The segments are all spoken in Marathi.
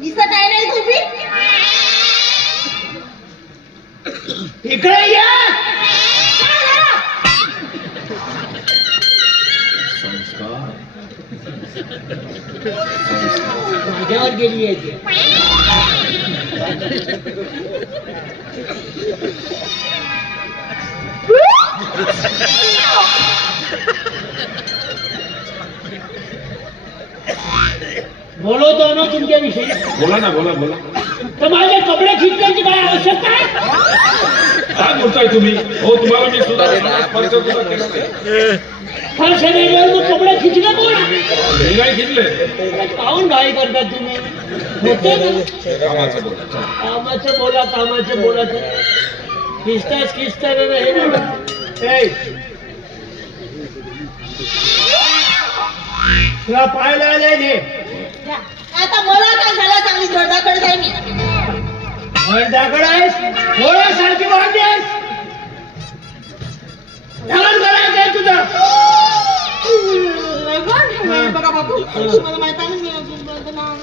दिसत आहे नाही तुम्ही इकडे या. माझ्यावर गेली आहे बोलवतो ना तुमच्याविषयी. बोला ना, बोला बोला. तर माझे कपडे खिचण्याची काय आवश्यकता आहे? काय बोलताय तुम्ही? हो, तुम्हाला मी सुद्धा स्पर्श सुद्धा केला नाही. फरशा नाही मग कपडे खिचले कोण? मी नाही घेतले. काहून घाई करता तुम्ही? होते ना कामाचं बोला. कामाचं बोला, कामाचं बोलायचं. खिचताच खिचताना हे ना. तुला पाहायला आले ने आता मला काय झालं चांगली जोरदाकडे जाई मी वरदाकड आहेस, डोळ्यासारखी वाढली आहेस. लग्न करायचंय तुझं. बघा बाबू मला माहित आहे ना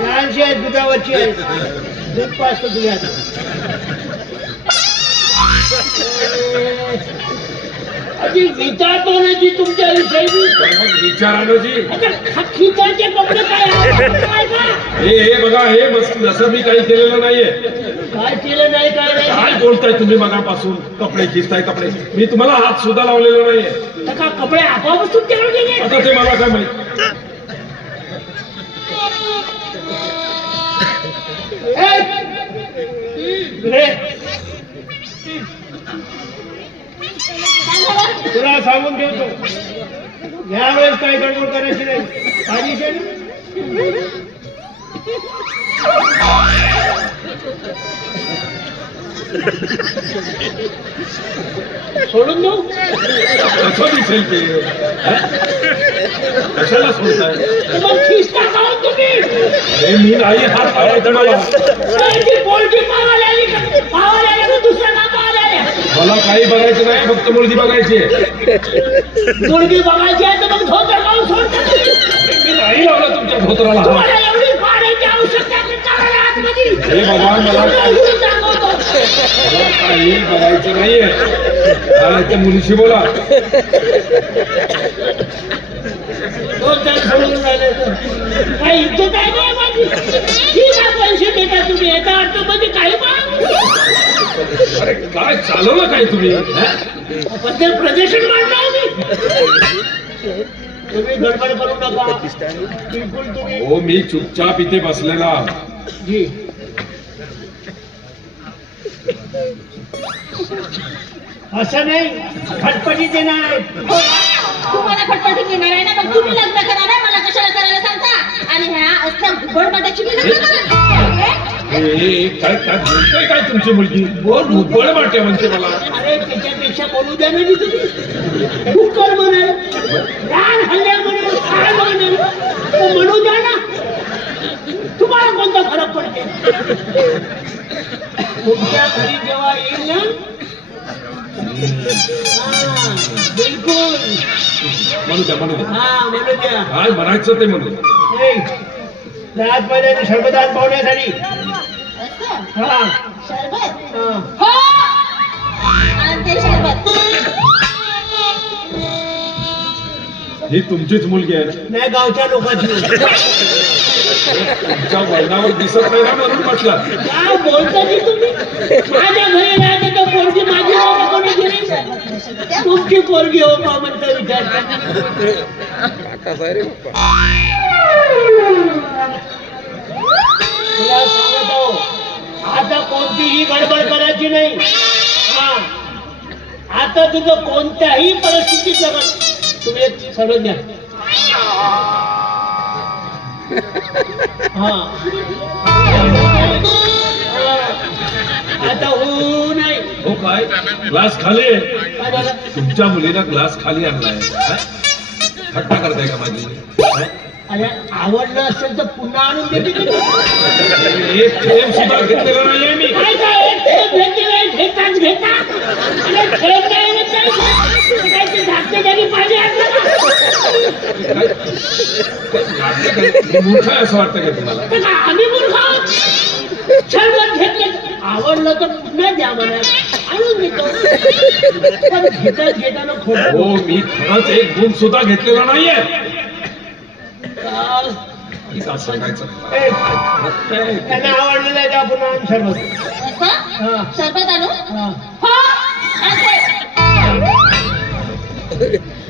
लहानशी आहे, दुधावरची आहे. दूध पाचतो तुझ्या आता. अजी विचारतो ना जी तुमच्या विषयी. मग विचारानं जी. खिचाचे कपडे काय हे बघा, हे मस्त जसं मी काही केलेलं नाहीये. काय केलं नाही, काय नाही. काय बोलताय तुम्ही मगापासून? कपडे खिचताय कपडे. मी तुम्हाला हात सुद्धा लावलेला नाहीये. तर का कपडे आपोआपच तुमच्याकडे गेले? आता ते मला काय माहित. तुला सांगून ठेवतो, यावेळेस काही गडबड करायची नाही. पाहिजे सोडून देऊ. कसं दिसेल ते? कशाला सोडताय? मग खिस्ता खाऊन तुम्ही अरे मी नाही हात लावायचा मला. पोलची पावायला आली का? पावायला आली का दुसऱ्या का पावायला आल्या? मला काही बघायचं नाही, फक्त मुलगी बघायची आहे. मुलगी बघायची आहे तर मग धोतर काढून सोडता. मी नाही लावला तुमच्या धोत्राला हात. तुम्हाला एवढी पाण्याची आवश्यकता आहे, चालायला आतमध्ये. हे बघा, मला काही बघायचं नाहीये. त्या मुलीशी बोला. धोतर सोडून राहिले तर काही इज्जत आहे ना माझी? ठीक आहे, पैसे देता तुम्ही, याचा अर्थ म्हणजे काही पण. अरे काय चालवलं काय तुम्ही? पण ते प्रदर्शन मांडणार मी. तुम्ही गडबड करू नका बिलकुल. तुम्ही हो, मी चुपचाप इथे बसलेला. जी असं नाही, खटपटी देणार. तुम्हाला खटपटी घेणार आहे ना पण तुम्ही लग्न करा ना मला कशाला करायला सांगता आणि ह्या असल्या घुबड माटाची मी लग्न करा. काय काय बोलतोय काय तुमची मुलगी? भूगोळ वाटते म्हणते मला. अरे त्याच्यापेक्षा बोलू द्या ना मी तुम्ही. डुक्कर म्हणाल, रान हल्ल्या म्हणाल, काय म्हणाल, म्हणू द्या ना. तुम्हाला कोणता फरक पडते? तुमच्या घरी जेव्हा येईल ना, बिलकुल म्हणू द्या, म्हणू द्या. हा म्हणू द्या. काय म्हणायचं ते म्हणू द्या. रात महिन्याने शरबदान पावण्यासाठी. असं हा शरबत हा. हो आणते शरबत. ही तुमचीच मुलगी आहे. नाही, गावच्या लोकांची. तुमच्या वळणावर दिसत नाही ना, म्हणून म्हटलं. काय बोलता की तुम्ही? माझ्या घरी राहते तर पोरगी माझी हो का कोणाची नाही? तुमची पोरगी हो का म्हणता विचारता. तुला सांगत आहो, आता कोणतीही गडबड करायची नाही. हा, आता तुझं कोणत्याही परिस्थितीत जगत. तुम्ही एक सगळं द्या. हा, आता होऊ नाही. हो काय? ग्लास खाली आहे. काय झालं? तुमच्या मुलीला ग्लास खाली आणलाय. हा? थट्टा करताय का माझी? हा? अरे आवडलं असेल तर पुन्हा आणून देते की तू? एक थेंब सुद्धा घेतलेला नाहीये मी. काय काय एक थेंब घेतलेलं घेताच घेता अरे थेंब नाही ना काय ते धाकटे जागी पाहिजे असलं का? हे मूर्ख आहे असं वाटतं का तुम्हाला? तर काय आम्ही मूर्ख आहोत? शरबत घेतलं आवडलं तर पुन्हा द्या म्हणा आणून देतो पण घेताना खोटं हो मी खरंच एक गुण सुद्धा घेतलेला नाहीये. काल का सांगायचं? ए, त्यांना आवडलेलं आहे का पुन्हा आण शरबत असं हा. शरबत आणू हा. हो आणते.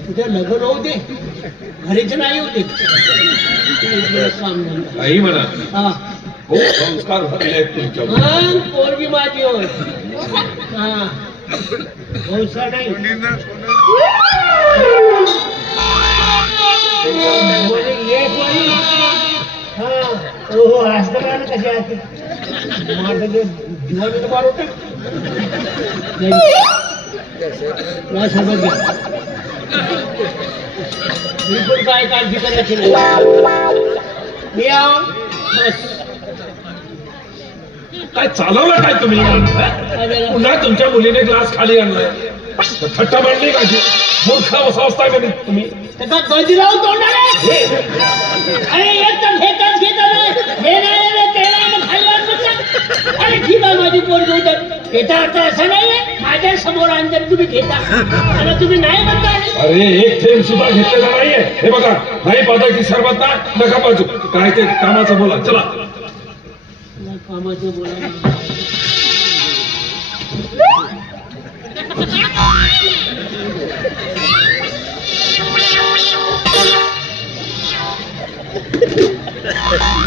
तुझं लग्न होऊ दे घरीच नाही होते काम धंदा. काही म्हणा हा खूप संस्कार भरले आहेत तुमच्यावर. मग पोरगी माझी होय हा भौसा नाही बोले, ये कोणी? हा हो असतं का ना कशी असते माझं जे जीवन बार होते या सोबत घ्या बिलकुल काय काळजी करायची नाही मी आहो बस काय चालवलं काय तुम्ही? पुन्हा तुमच्या मुलीने ग्लास खाली आणलाय. थट्टा मांडली का ती? मूर्ख अवस्था का तुम्ही? त्याचा गज लावून तोंडाले अरे एक तर घेताच घेता हे नाही रे ते नाही खाली आणलं अरे ठीक आहे माझी पोर घेऊ तर याचा अर्थ असा नाहीये माझ्या समोर आणतात तुम्ही घेता आणि तुम्ही नाही म्हणता अरे एक थेंब सुद्धा घेतलेला नाहीये. हे बघा नाही पाजायची सरबत ना नका पाजू. काय ते कामाचं बोला चला. कामाचं बोला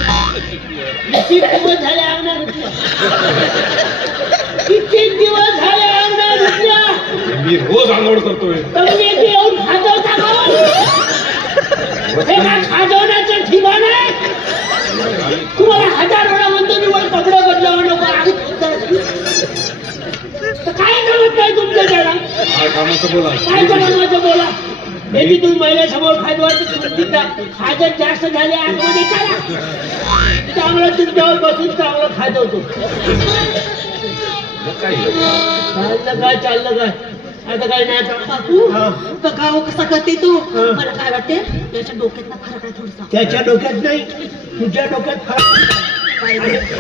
किती दिवस झाले अंगणात रुपया किती दिवस झाले अंगणात रुपया मी रोज आंघोळ करतोय. तुम्ही येथे येऊन खाजवता का हे काय खाजवण्याचं ठिकाण आहे तुम्हाला 1000 वेळा म्हणतो मी मला कपडे बदलावं नको तर काय जमत नाही तुमचं त्याला काय कामाचं बोला. काय कामाचं बोला याची तुम्ही महिन्यासमोर खाजवा खाजत जास्त झाले आतमध्ये चला चांगलं तुमच्यावर बसून चांगलं खाजवतो चाललं काय आता काही नाही बापू हा. बघा हो कसा करते तू हा. मला काय वाटते त्याच्या डोक्यात फरक आहे थोडसा त्याच्या डोक्यात नाही तुझ्या डोक्यात फरक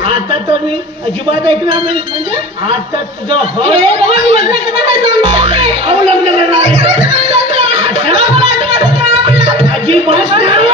आता तर मी अजिबात ऐकणार नाही म्हणजे आता तुझं ए, होय बाबा, मी लग्न करणार आहे, सांगू शकते. अहो, लग्न करणार आहे. लग्न करणार आहे. अजिबात नाही.